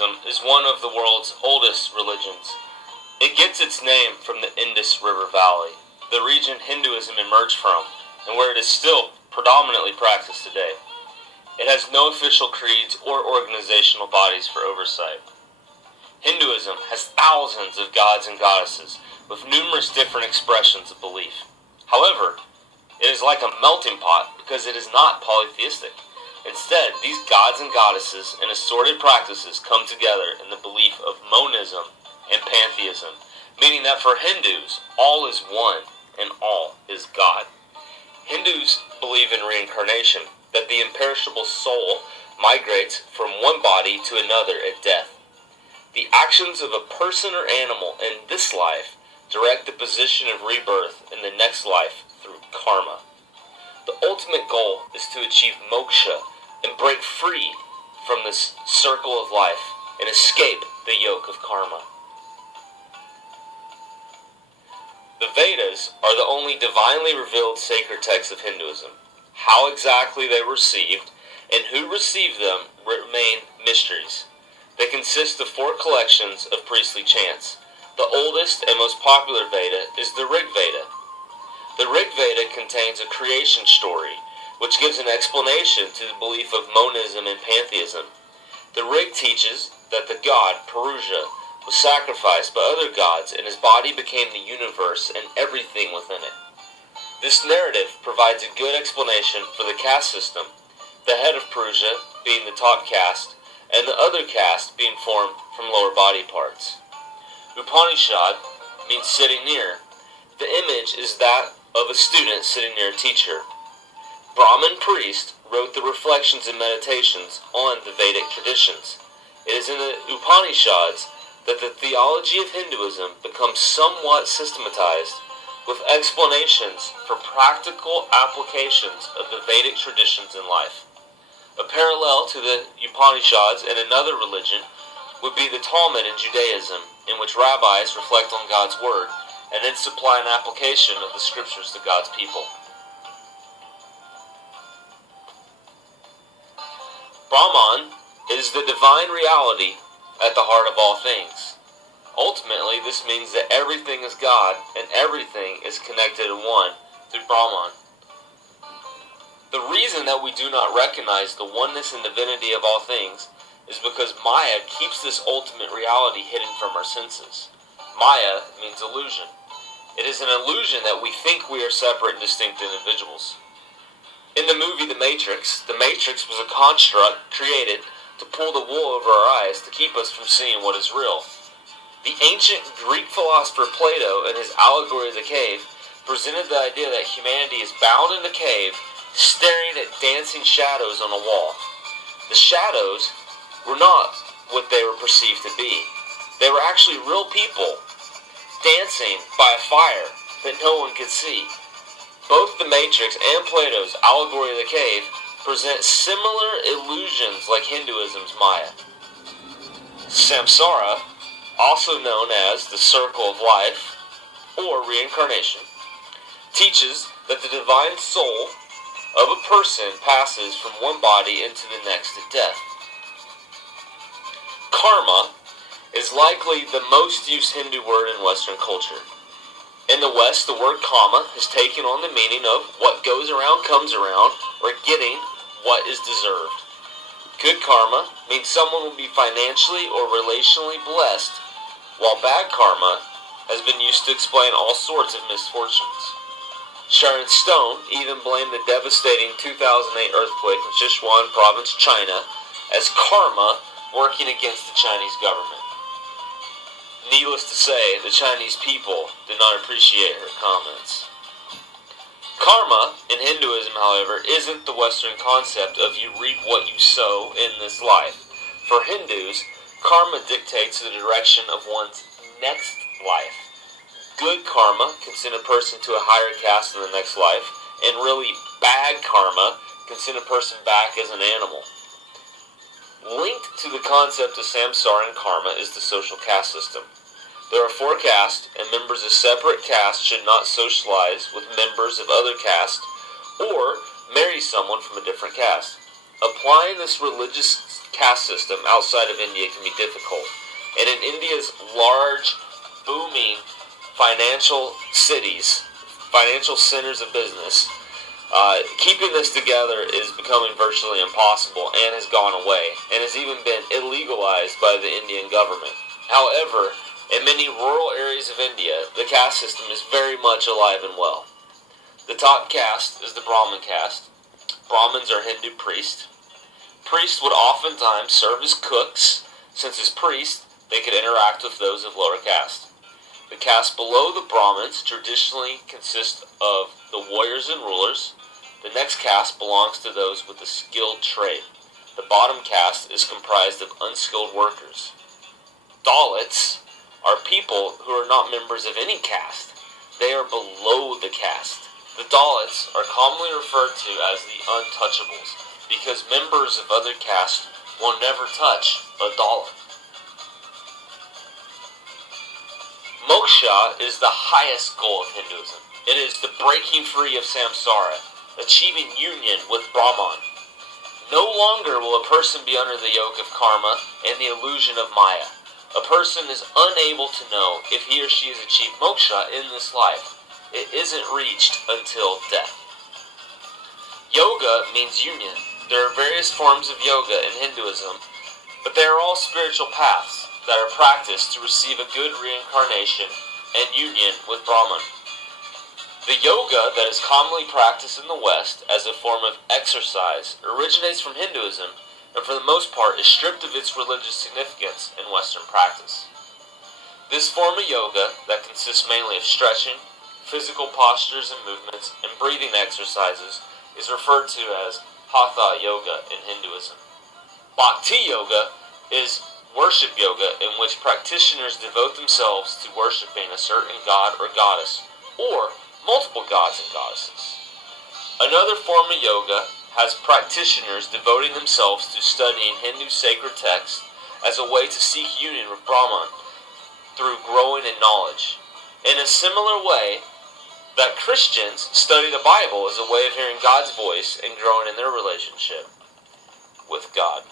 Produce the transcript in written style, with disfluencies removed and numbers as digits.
Hinduism is one of the world's oldest religions. It gets its name from the Indus River Valley, the region Hinduism emerged from, and where it is still predominantly practiced today. It has no official creeds or organizational bodies for oversight. Hinduism has thousands of gods and goddesses, with numerous different expressions of belief. However, it is like a melting pot because it is not polytheistic. Instead, these gods and goddesses and assorted practices come together in the belief of monism and pantheism, meaning that for Hindus, all is one and all is God. Hindus believe in reincarnation, that the imperishable soul migrates from one body to another at death. The actions of a person or animal in this life direct the position of rebirth in the next life through karma. The ultimate goal is to achieve moksha and break free from this circle of life and escape the yoke of karma. The Vedas are the only divinely revealed sacred texts of Hinduism. How exactly they were received and who received them remain mysteries. They consist of 4 collections of priestly chants. The oldest and most popular Veda is the Rig Veda. The Rig Veda contains a creation story, which gives an explanation to the belief of monism and pantheism. The Rig teaches that the god, Purusha, was sacrificed by other gods and his body became the universe and everything within it. This narrative provides a good explanation for the caste system, the head of Purusha being the top caste, and the other caste being formed from lower body parts. Upanishad means sitting near. The image is that of a student sitting near a teacher. Brahman priest wrote the reflections and meditations on the Vedic traditions. It is in the Upanishads that the theology of Hinduism becomes somewhat systematized, with explanations for practical applications of the Vedic traditions in life. A parallel to the Upanishads in another religion would be the Talmud in Judaism, in which rabbis reflect on God's Word and then supply an application of the Scriptures to God's people. Brahman is the divine reality at the heart of all things. Ultimately, this means that everything is God and everything is connected in one through Brahman. The reason that we do not recognize the oneness and divinity of all things is because Maya keeps this ultimate reality hidden from our senses. Maya means illusion. It is an illusion that we think we are separate and distinct individuals. In the movie The Matrix was a construct created to pull the wool over our eyes to keep us from seeing what is real. The ancient Greek philosopher Plato, in his allegory of the cave, presented the idea that humanity is bound in the cave, staring at dancing shadows on a wall. The shadows were not what they were perceived to be. They were actually real people, dancing by a fire that no one could see. Both The Matrix and Plato's allegory of the cave present similar illusions like Hinduism's Maya. Samsara, also known as the circle of life or reincarnation, teaches that the divine soul of a person passes from one body into the next at death. Karma is likely the most used Hindu word in Western culture. In the West, the word karma has taken on the meaning of what goes around comes around, or getting what is deserved. Good karma means someone will be financially or relationally blessed, while bad karma has been used to explain all sorts of misfortunes. Sharon Stone even blamed the devastating 2008 earthquake in Sichuan province, China, as karma working against the Chinese government. Needless to say, the Chinese people did not appreciate her comments. Karma in Hinduism, however, isn't the Western concept of you reap what you sow in this life. For Hindus, karma dictates the direction of one's next life. Good karma can send a person to a higher caste in the next life, and really bad karma can send a person back as an animal. Linked to the concept of Samsara and Karma is the social caste system. There are 4 castes, and members of separate castes should not socialize with members of other castes or marry someone from a different caste. Applying this religious caste system outside of India can be difficult. And in India's large, booming financial cities, financial centers of business, keeping this together is becoming virtually impossible and has gone away and has even been illegalized by the Indian government. However, in many rural areas of India, the caste system is very much alive and well. The top caste is the Brahmin caste. Brahmins are Hindu priests. Priests would oftentimes serve as cooks, since as priests they could interact with those of lower caste. The caste below the Brahmins traditionally consist of the warriors and rulers. The next caste belongs to those with a skilled trade. The bottom caste is comprised of unskilled workers. Dalits are people who are not members of any caste. They are below the caste. The Dalits are commonly referred to as the untouchables because members of other castes will never touch a Dalit. Moksha is the highest goal of Hinduism. It is the breaking free of Samsara, achieving union with Brahman. No longer will a person be under the yoke of karma and the illusion of Maya. A person is unable to know if he or she has achieved moksha in this life. It isn't reached until death. Yoga means union. There are various forms of yoga in Hinduism, but they are all spiritual paths that are practiced to receive a good reincarnation and union with Brahman. The yoga that is commonly practiced in the West as a form of exercise originates from Hinduism and for the most part is stripped of its religious significance in Western practice. This form of yoga, that consists mainly of stretching, physical postures and movements, and breathing exercises, is referred to as Hatha Yoga in Hinduism. Bhakti Yoga is worship yoga in which practitioners devote themselves to worshiping a certain god or goddess, or multiple gods and goddesses. Another form of yoga has practitioners devoting themselves to studying Hindu sacred texts as a way to seek union with Brahman through growing in knowledge. In a similar way that Christians study the Bible as a way of hearing God's voice and growing in their relationship with God.